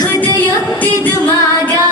ഹൃദയത്തിതുമാകാ